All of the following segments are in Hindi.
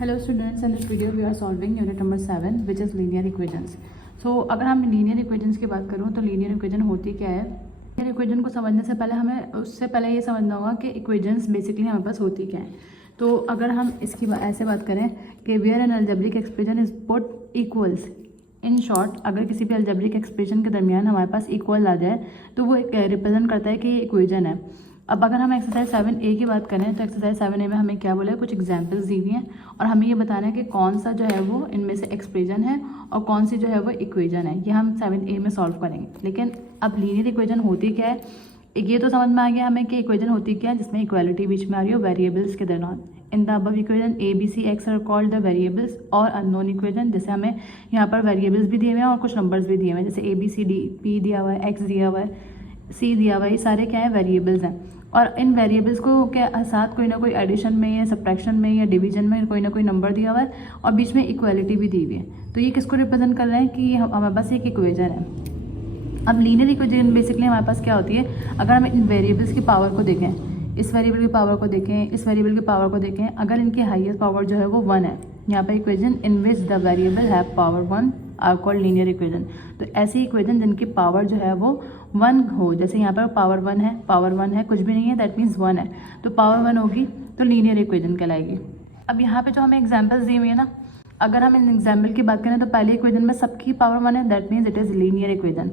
Hello students, in this video we are solving unit number 7 which is linear equations. So अगर हम linear equations की बात करूँ तो linear equation होती क्या है। linear equation को समझने से पहले हमें उससे पहले ये समझना होगा कि equations बेसिकली हमारे पास होती क्या है। तो अगर हम इसकी ऐसे बात करें कि where an algebraic expression is put equals, in short अगर किसी भी algebraic expression के दरमियान हमारे पास इक्वल आ जाए तो वो रिप्रेजेंट करता है कि ये इक्वेशन है। अब अगर हम एक्सरसाइज 7A की बात करें तो एक्सरसाइज 7A में हमें क्या बोला है, कुछ एग्जांपल्स दी हुई हैं और हमें ये बताना है कि कौन सा जो है वो इनमें से एक्सप्रेशन है और कौन सी जो है वो इक्वेशन है। ये हम 7A में सॉल्व करेंगे। लेकिन अब लीनियर इक्वेशन होती क्या है, ये तो समझ में आ गया हमें कि इक्वेशन होती क्या है जिसमें इक्वालिटी बीच में आ रही हो वेरिएबल्स के दौरान। In the above equation A B C X are called the variables और अननोन इक्वेशन, जैसे हमें यहाँ पर वेरिएबल्स भी दिए हुए हैं और कुछ नंबर्स भी दिए हुए हैं, जैसे A B C D, P दिया हुआ है, एक्स दिया हुआ है, सी दिया हुआ है, ये सारे क्या है वेरिएबल्स हैं। और इन वेरिएबल्स को के साथ कोई ना कोई एडिशन में या सब्ट्रैक्शन में या डिवीजन में कोई ना कोई नंबर दिया हुआ है और बीच में इक्वालिटी भी दी हुई है। तो ये किसको रिप्रेजेंट कर रहे हैं कि हमारे पास एक इक्वेशन है। अब लीनियर इक्वेशन बेसिकली हमारे पास क्या होती है, अगर हम इन वेरिएबल्स की पावर को देखें, इस वेरिएबल की पावर को देखें, इस वेरिएबल की पावर को देखें, अगर इनकी हाईएस्ट पावर जो है वो 1 है, यहाँ पर equation in which the variable have power 1 are called linear equation. तो ऐसी इक्वेशन जिनकी पावर जो है वो 1 हो, जैसे यहाँ पर पावर 1 है, कुछ भी नहीं है, दैट मीन्स 1 है, तो पावर 1 होगी तो लीनियर इक्वेशन कहलाएगी। अब यहाँ पे जो हमें एग्जांपल्स दी हुई है ना, अगर हम इन एग्जाम्पल की बात करें तो पहले इक्वेशन में सबकी पावर 1 है, that means it is linear equation.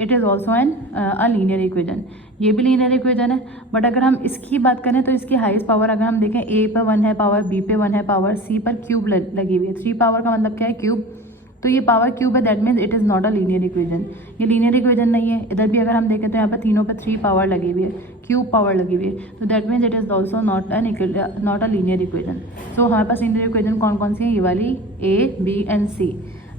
It is also an a linear equation, ये भी लीनियर इक्वेशन है। बट अगर हम इसकी बात करें तो इसकी हाईएस्ट पावर अगर हम देखें, ए पर 1 है पावर, बी पे 1 है पावर, सी पर क्यूब लगी हुई है। 3 पावर का मतलब क्या है, क्यूब, तो ये पावर क्यूब है, that means it is not a linear equation, ये लीनियर इक्वेशन नहीं है। इधर भी अगर हम देखें तो यहाँ पर तीनों पर 3 पावर लगी हुई है, क्यूब पावर लगी हुई है, तो that means it is also not a linear equation. So हमारे पास लीनियर इक्वेशन कौन कौन सी है, ये वाली ए बी एंड सी,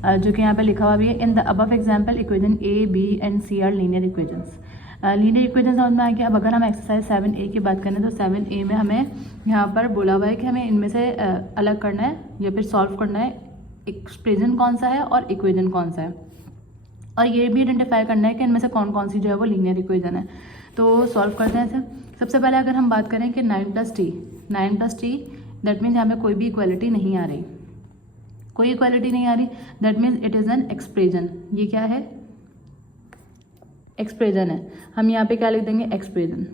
जो कि यहाँ पे लिखा हुआ भी है। In the above example equation A B and C are linear equations. Linear equation समझ में आ गया। अब अगर हम एक्सरसाइज 7A की बात करें तो 7A में हमें यहाँ पर बोला हुआ है कि हमें इनमें से अलग करना है या फिर सॉल्व करना है, एक्सप्रेशन कौन सा है और इक्वेशन कौन सा है, और ये भी आइडेंटिफाई करना है कि इनमें से कौन कौन सी जो है वो लीनियर इक्वेशन है। तो सॉल्व करते हैं इसे। सबसे पहले अगर हम बात करें कि 9 + t, दैट मीन्स यहाँ पे कोई भी इक्वालिटी नहीं आ रही, कोई इक्वालिटी नहीं आ रही, that means it is an expression. ये क्या है, एक्सप्रेशन है। हम यहाँ पे क्या लिख देंगे, एक्सप्रेशन।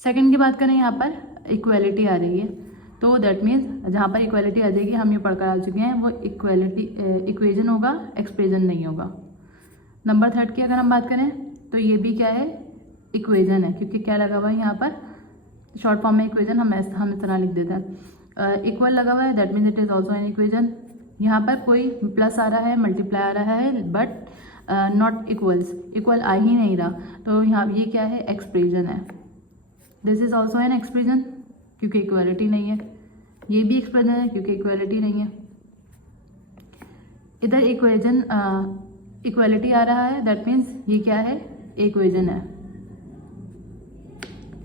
सेकंड की बात करें, यहाँ पर इक्वालिटी आ रही है, तो दैट मीन्स जहाँ पर इक्वालिटी आ जाएगी, हम ये पढ़कर आ चुके हैं, वो इक्वेशन होगा, एक्सप्रेशन नहीं होगा। नंबर 3 की अगर हम बात करें तो ये भी क्या है, इक्वेशन है, क्योंकि क्या लगा हुआ है यहाँ पर शॉर्ट फॉर्म में इक्वेशन हम इस तरह लिख देते हैं, इक्वल लगा हुआ है, that means it is also an equation. यहाँ पर कोई प्लस आ रहा है, मल्टीप्लाई आ रहा है, बट नॉट इक्वल्स, इक्वल आ ही नहीं रहा, तो यहाँ ये क्या है, एक्सप्रेशन है। This is also an expression, क्योंकि इक्वालिटी नहीं है। ये भी एक्सप्रेशन है क्योंकि इक्वालिटी नहीं है। इधर इक्वेशन इक्वालिटी आ रहा है, दैट मीन्स ये क्या है, इक्वेशन है।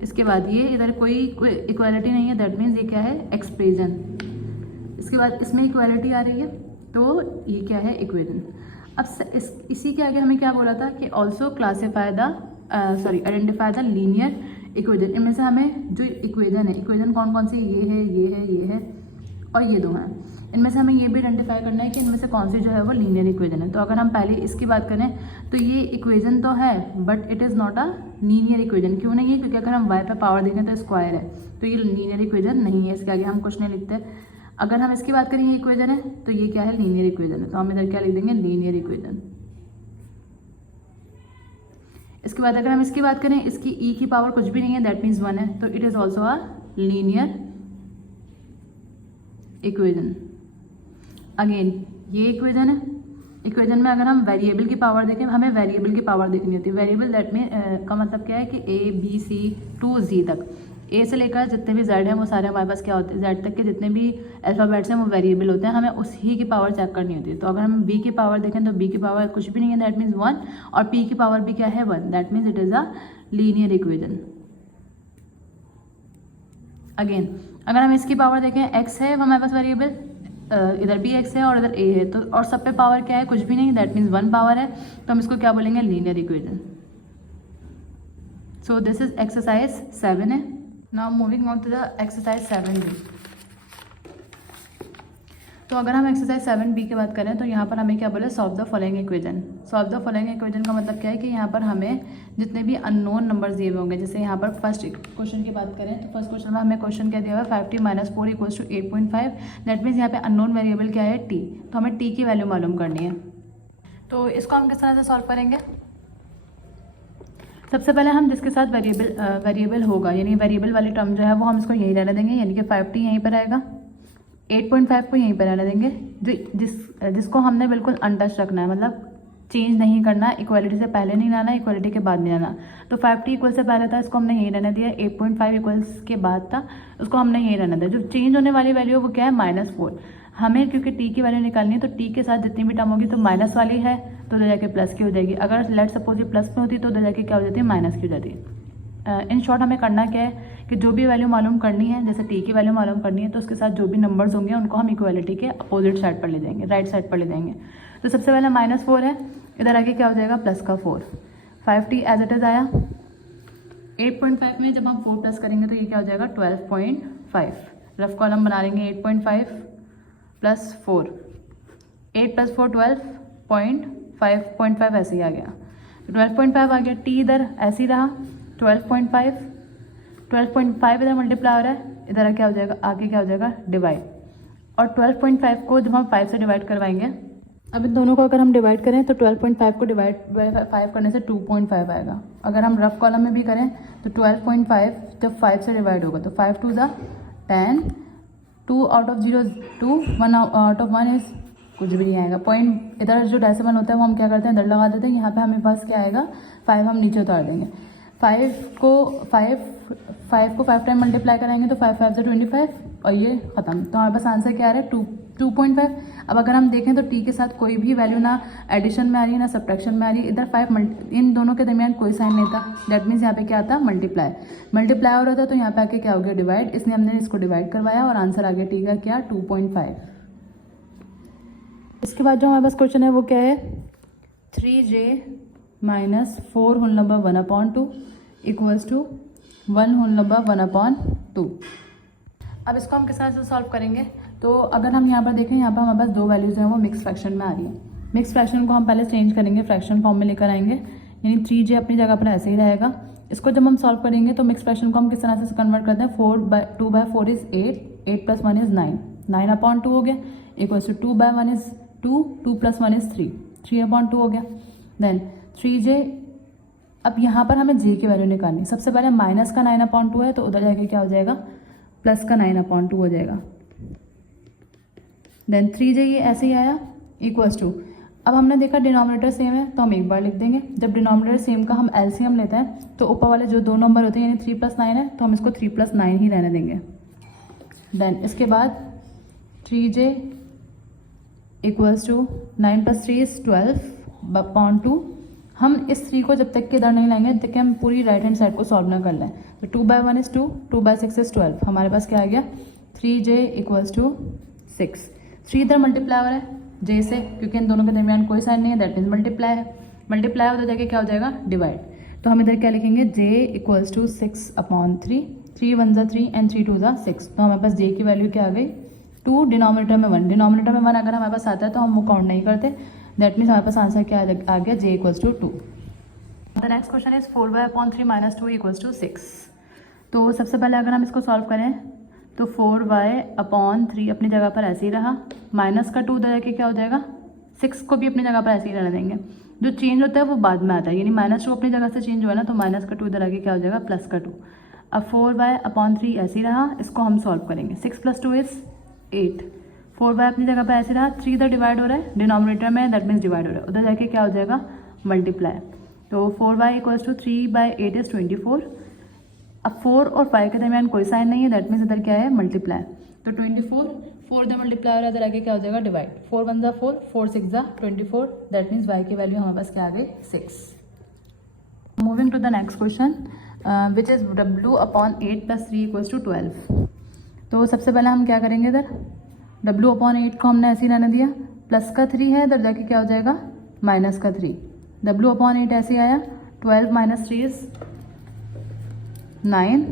इसके बाद ये इधर कोई इक्वालिटी नहीं है, दैट मीन्स ये क्या है, एक्सप्रेशन। इसके बाद इसमें इक्वालिटी आ रही है, तो ये क्या है, इक्वेशन। अब इसी के आगे हमें क्या बोला था कि also classify the identify the linear equation. इनमें से हमें जो इक्वेशन है, इक्वेशन कौन कौन सी, ये है, ये है, ये है और ये 2 हैं। इनमें से हमें ये भी आइडेंटिफाई करना है कि इनमें से कौन सी जो है वो लीनियर इक्वेशन है। तो अगर हम पहले इसकी बात करें तो ये इक्वेशन तो है, but it is not a linear equation. क्यों नहीं है, क्योंकि अगर हम y पे पावर देखें तो स्क्वायर है, तो ये लीनियर इक्वेशन नहीं है। इसके आगे हम कुछ नहीं लिखते। अगर हम इसकी बात करें, ये इक्वेशन है, तो ये क्या है, लीनियर इक्वेशन है, तो हम इधर क्या लिख देंगे, लीनियर इक्वेशन। इसके बाद अगर हम इसकी बात करें, इसकी e की पावर कुछ भी नहीं है, दैट मीन्स 1 है, तो it is also a linear equation. Again ये इक्वेशन है। इक्वेशन में अगर हम वेरिएबल की पावर देखें, हमें वेरिएबल की पावर देखनी होती है। वेरिएबल दैट में का मतलब क्या है कि a b c to z तक, ए से लेकर जितने भी जेड हैं वो सारे हमारे पास क्या होते हैं, जेड तक के जितने भी अल्फ़ाबेट्स हैं वो वेरिएबल होते हैं, हमें उसी की पावर चेक करनी होती है। तो अगर हम बी की पावर देखें तो बी की पावर कुछ भी नहीं है, दैट मीन्स 1, और पी की पावर भी क्या है, 1, that means it is a linear equation. Again अगर हम इसकी पावर देखें, एक्स है हमारे पास वेरिएबल, इधर भी एक्स है और इधर ए है, तो और सब पे पावर क्या है, कुछ भी नहीं, दैट मीन्स 1 पावर है, तो हम इसको क्या बोलेंगे, linear equation. So this is exercise 7 है। Now moving on to the exercise 7B। तो अगर हम एक्सरसाइज 7B की बात करें तो यहाँ पर हमें क्या बोले, solve the following equation. Solve the following equation का मतलब क्या है कि यहाँ पर हमें जितने भी अननोन नंबर्स दिए हुए होंगे, जैसे यहाँ पर फर्स्ट क्वेश्चन की बात करें तो फर्स्ट क्वेश्चन में हमें क्वेश्चन क्या दिया हुआ है 5t - 4 = 8.5। दैट मीन्स यहाँ पे अननोन वेरिएबल क्या है, t। तो हमें t की वैल्यू मालूम करनी है। तो इसको हम किस तरह से सॉल्व करेंगे। सबसे पहले हम जिसके साथ वेरिएबल होगा, यानी वेरिएबल वाली टर्म जो है वो हम इसको यहीं रहने देंगे, यानी कि 5t यहीं पर आएगा, 8.5 को यहीं पर रहने देंगे। जिसको हमने बिल्कुल अनटच रखना है, मतलब चेंज नहीं करना, इक्वालिटी से पहले नहीं लाना, इक्वालिटी के बाद नहीं लाना। तो 5t इक्वल से पहले था, इसको हमने यहीं रहने दिया। 8.5 इक्वल्स के बाद था, उसको हमने यहीं रहने दिया। जो चेंज होने वाली वैल्यू है वो क्या है, -4। हमें क्योंकि t की वैल्यू निकालनी है तो t के साथ जितनी भी टर्म होगी तो माइनस वाली है तो उधर जाके प्लस की हो जाएगी। अगर लेट सपोज ये प्लस में होती तो उधर जाके क्या हो जाती है, माइनस की हो जाती है। इन शॉर्ट हमें करना क्या है कि जो भी वैल्यू मालूम करनी है, जैसे t की वैल्यू मालूम करनी है तो उसके साथ जो भी नंबर्स होंगे उनको हम इक्वालिटी के अपोजिट साइड पर ले जाएंगे, राइट साइड पर ले जाएंगे। तो सबसे पहले -4 है, इधर आके क्या हो जाएगा, +4। 5t एज इट इज आया। 8.5 में जब हम 4 प्लस करेंगे तो ये क्या हो जाएगा, 12.5। रफ कॉलम बना लेंगे, 8.5 + 4, 8 + 4 12.5 ऐसे ही आ गया। 12.5 आ गया। t इधर ऐसे ही रहा, 12.5 इधर मल्टीप्लाई हो रहा है, इधर क्या हो जाएगा, आगे क्या हो जाएगा, डिवाइड। और 12.5 को जब हम 5 से डिवाइड करवाएंगे, अब इन दोनों को अगर हम डिवाइड करें तो 12.5 को डिवाइड बाय 5 करने से 2.5 आएगा। अगर हम रफ कॉलम में भी करें तो 12.5 जब 5 से डिवाइड होगा तो 5 2 ज़ा 10, 2 out of 0 2, 1 out of 1 is कुछ भी नहीं आएगा। पॉइंट इधर जो डेसिमल होता है वो हम क्या करते हैं, इधर लगा देते हैं। यहाँ पे हमें पास क्या आएगा, 5 हम नीचे उतार देंगे। 5 को 5 टाइम मल्टीप्लाई कराएंगे तो 5 5 से 25 और ये ख़त्म। तो हमारे पास आंसर क्या आ रहा है, 2.5। अब अगर हम देखें तो t के साथ कोई भी वैल्यू ना एडिशन में आ रही है ना सब्ट्रैक्शन में आ रही है। इधर 5 इन दोनों के दरमियान कोई साइन नहीं था, दैट मीन्स यहाँ पे क्या आता, मल्टीप्लाई हो रहा था। तो यहाँ पे आके क्या हो गया, डिवाइड। इसलिए हमने इसको डिवाइड करवाया और आंसर आ गया t का क्या, 2.5। इसके बाद जो हमारे पास क्वेश्चन है वो क्या है, 3j - 4 whole number 1/2 equals to 1 whole number 1/2। अब इसको हम किस तरह से सॉल्व करेंगे। तो अगर हम यहाँ पर देखें, यहाँ पर हमारे पास दो वैल्यूज़ हैं वो मिक्स फ्रैक्शन में आ रही है। मिक्स फ्रैक्शन को हम पहले चेंज करेंगे, फ्रैक्शन फॉर्म में लेकर आएंगे, यानी 3j अपनी जगह पर ऐसे ही रहेगा। इसको जब हम सॉल्व करेंगे तो मिक्स फ्रैक्शन को हम किस तरह से कन्वर्ट करते हैं, 2/4 इज 8, 8 + 1 इज 9, 9/2 हो गया, इक्वल्स टू 2/1 इज 2, 2 + 1 इज 3, 3/2 हो गया। देन 3j, अब यहाँ पर हमें j की वैल्यू निकालनी। सबसे पहले माइनस का 9/2 है तो उधर जाके क्या हो जाएगा, प्लस का 9/2 हो जाएगा। देन 3j ये ऐसे ही आया, इक्वल्स टू, अब हमने देखा डिनोमिनेटर सेम है तो हम एक बार लिख देंगे। जब डिनोमिनेटर सेम का हम एलसीएम लेते हैं तो ऊपर वाले जो दो नंबर होते हैं, यानी 3 + 9 है तो हम इसको 3 + 9 ही रहने देंगे। देन इसके बाद 3j इक्वल्स टू 9 + 3 इज 12/2। हम इस 3 को जब तक के इधर नहीं लाएंगे तब तक हम पूरी राइट हैंड साइड को सॉल्व ना कर लें। तो 2/1 इज 2, 2/6 इज 12। हमारे पास क्या आ गया, 3j इक्वल्स टू 6। 3 इधर मल्टीप्लाई हो रहा है j से, क्योंकि इन दोनों के दरमियान कोई साइन नहीं है, दैट मीन्स मल्टीप्लाई है। मल्टीप्लाई हो तो जाके क्या हो जाएगा, डिवाइड। तो हम इधर क्या लिखेंगे, j इक्वल्स टू 6/3, 3 1 ज़ा 3 एंड 3 2 ज़ा 6। तो हमारे पास j की वैल्यू क्या आ गई, 2, डिनोमिनेटर में 1। डिनोमिनेटर में 1 अगर हमारे पास आता है तो हम वो काउंट नहीं करते, दैट मीन्स हमारे पास आंसर क्या आ गया, j equals to 2। The next question is 4y/3 - 2 equals to 6। तो सबसे पहले अगर हम इसको सॉल्व करें तो 4y/3 अपनी जगह पर ऐसे ही रहा, माइनस का 2 उधर जाके क्या हो जाएगा, 6 को भी अपनी जगह पर ऐसे ही रहने देंगे। जो चेंज होता है वो बाद में आता है, यानी -2 अपनी जगह से चेंज हुआ ना तो माइनस का 2 इधर आके क्या हो जाएगा, प्लस का 2। अब 4y/3 ऐसे ही रहा, इसको हम सॉल्व करेंगे। 6 + 2 इज 8, 4y अपनी जगह पर ऐसे रहा, 3 इधर डिवाइड हो रहा है, डिनोमिनेटर में दैट मीन्स डिवाइड हो रहा है, उधर जाके क्या हो जाएगा, मल्टीप्लाई। तो 4y इक्वल्स टू 3/8 इज 24। अब 4 और 5 के दरमियान कोई साइन नहीं है, दैट मीन्स इधर क्या है, मल्टीप्लाई। तो 24, 4 इधर मल्टीप्लाई हो रहा है, इधर आगे क्या हो जाएगा, डिवाइड। 4 1 ज़ा 4, 4 6 ज़ा 24, दैट मीन्स y की वैल्यू हमारे पास क्या आ गई, 6। Moving to the next question which is w/8 + 3 equals to 12। तो सबसे पहले हम क्या करेंगे, इधर w/8 को हमने ऐसे ही रहने दिया, प्लस का 3 है, इधर जाके क्या हो जाएगा, माइनस का 3। w/8 ऐसे ही आया, 12 - 3 इज 9,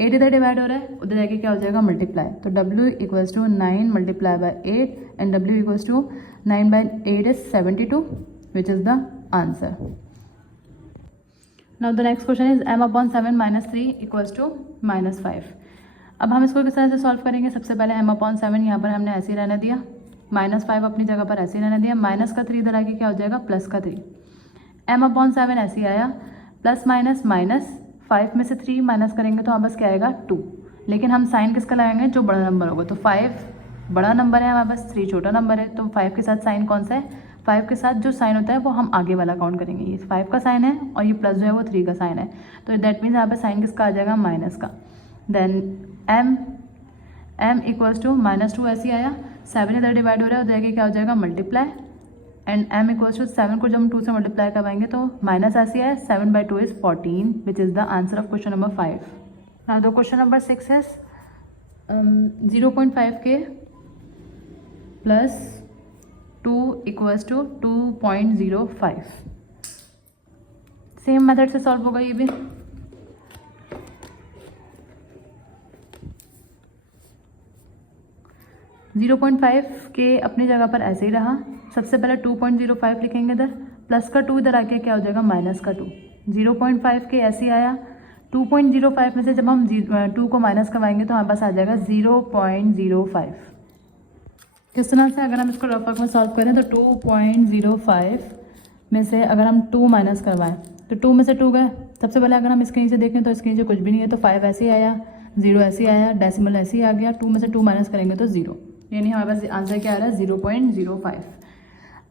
8 इधर डिवाइड हो रहा है, उधर जाके क्या हो जाएगा मल्टीप्लाई, तो W equals to 9 multiply by 8 and W equals to 9 by 8 is 72 which is the answer. Now the next question is m/7 minus 3 equals to -5. अब हम इसको किस तरह से सॉल्व करेंगे. सबसे पहले m/7 यहाँ पर हमने ऐसे ही रहने दिया, -5 अपनी जगह पर ऐसे ही रहने दिया, माइनस का 3 इधर आके क्या हो जाएगा प्लस का 3. m/7 ऐसे ही आया, प्लस माइनस माइनस, 5 में से 3 माइनस करेंगे तो हमारे पास क्या आएगा 2. लेकिन हम साइन किसका लगाएंगे, जो बड़ा नंबर होगा. तो 5 बड़ा नंबर है हमारे पास, 3 छोटा नंबर है, तो 5 के साथ साइन कौन सा है, 5 के साथ जो साइन होता है वो हम आगे वाला काउंट करेंगे. ये 5 का साइन है और ये प्लस जो है वो 3 का साइन है, तो दैट मीन्स यहाँ पे साइन किसका आ जाएगा माइनस का. देन m इक्वल्स टू -2 ऐसे ही आया, 7 इधर डिवाइड हो रहा है, उधर आगे क्या हो जाएगा multiply, and m equals to 7 को जब हम 2 से मल्टीप्लाई करवाएंगे तो माइनस ऐसे आया, 7/2 is 14 which is the answer of question number 5. Now the question number 6 है 0.5k plus 2 equals to 2.05. Same method से सॉल्व होगा ये भी. जीरो 0.5 के अपनी जगह पर ऐसे ही रहा. सबसे पहले 2.05 लिखेंगे इधर, प्लस का 2 इधर आके क्या हो जाएगा माइनस का 2. 0.5 के ऐसे ही आया, 2.05 में से जब हम 2 को माइनस करवाएंगे तो हमारे पास आ जाएगा 0.05. किस तरह से, अगर हम इसको रफ वर्क में सॉल्व करें तो 2.05 में से अगर हम 2 माइनस करवाएं तो 2 में से 2 गए. सबसे पहले अगर हम इसके नीचे देखें तो इसके नीचे कुछ भी नहीं है, तो 5 ऐसे ही आया, 0 ऐसे ही आया, डेसिमल ऐसे ही आ गया. 2 में से 2 माइनस करेंगे तो 0, यानी हमारे पास आंसर क्या आ रहा है 0.05.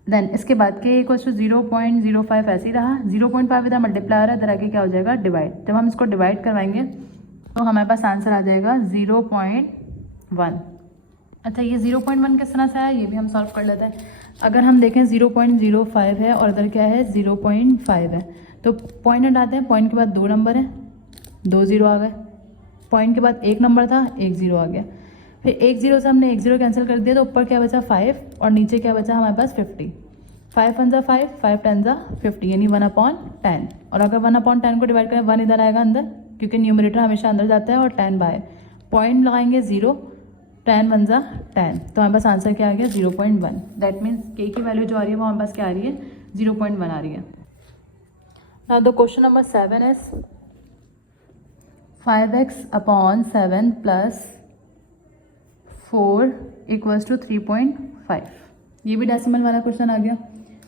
देन इसके बाद के इक्वल्स टू 0.05 ऐसे ही रहा, 0.5 इधर मल्टीप्लाई आ रहा है, इधर आगे क्या हो जाएगा डिवाइड. जब हम इसको डिवाइड करवाएंगे तो हमारे पास आंसर आ जाएगा 0.1. अच्छा, ये 0.1 किस तरह से आया ये भी हम सॉल्व कर लेते हैं. अगर हम देखें 0.05 है और इधर क्या है 0.5 है, तो पॉइंट हटाते हैं, पॉइंट के बाद 2 नंबर है, 2 0 आ गए, पॉइंट के बाद 1 नंबर था, 1 0 आ गया, फिर 1 0 से हमने 1 0 कैंसिल कर दिया तो ऊपर क्या बचा 5 और नीचे क्या बचा हमारे पास 50. 5 1 5, 5 10 50, यानी 1/10. और अगर 1/10 को डिवाइड करें 1 इधर आएगा अंदर, क्योंकि न्यूमरेटर हमेशा अंदर जाता है, और 10 बाय पॉइंट लगाएंगे 0, 10 1 10, तो हमारे पास आंसर क्या आ गया 0.1. दैट मीन्स के की वैल्यू जो आ रही है वो हमारे पास क्या आ रही है 0.1 आ रही है. Now the question number 7 is 5x/7 plus 4 equals to 3.5. ये भी डेसिमल वाला क्वेश्चन आ गया.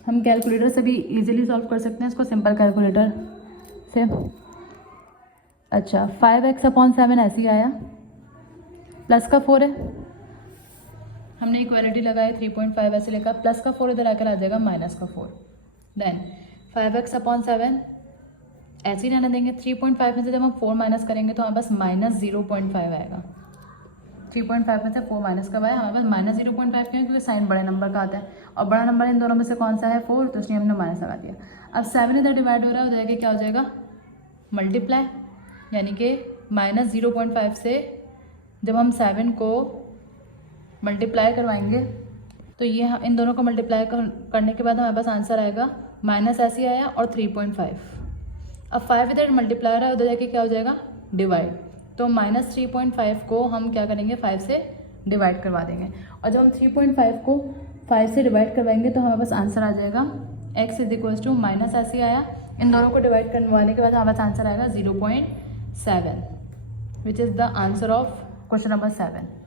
हम कैलकुलेटर से भी इजीली सॉल्व कर सकते हैं इसको, सिंपल कैलकुलेटर से. अच्छा, 5x/7 ऐसे ही आया, प्लस का 4 है, हमने इक्वालिटी लगाई, 3.5 ऐसे लिखा, प्लस का 4 इधर आकर आ जाएगा माइनस का 4. देन 5x/7 ऐसे ही रहने देंगे. 3.5 में से जब हम 4 माइनस करेंगे तो हमारे पास -0.5 आएगा. 3.5 में से 4 माइनस कब आया, हमारे पास -0.5 क्यों, क्योंकि साइन बड़े नंबर का आता है और बड़ा नंबर इन दोनों में से कौन सा है 4, तो इसलिए हमने माइनस लगा दिया. अब 7 इधर डिवाइड हो रहा है, उधर आगे क्या हो जाएगा मल्टीप्लाई, यानी कि -0.5 से जब हम 7 को मल्टीप्लाई करवाएंगे तो ये इन दोनों को मल्टीप्लाई करने के बाद हमारे पास आंसर आएगा माइनस ऐसे आया और 3.5. अब 5 इधर मल्टीप्लाई रहा है, उधर जाके क्या हो जाएगा डिवाइड, तो -3.5 को हम क्या करेंगे 5 से डिवाइड करवा देंगे. और जब हम 3.5 को 5 से डिवाइड करवाएंगे तो हमारे पास आंसर आ जाएगा x is equals to minus ऐसे आया, इन दोनों को डिवाइड करवाने के बाद हमारे पास आंसर आएगा 0.7 विच is the answer of question number 7.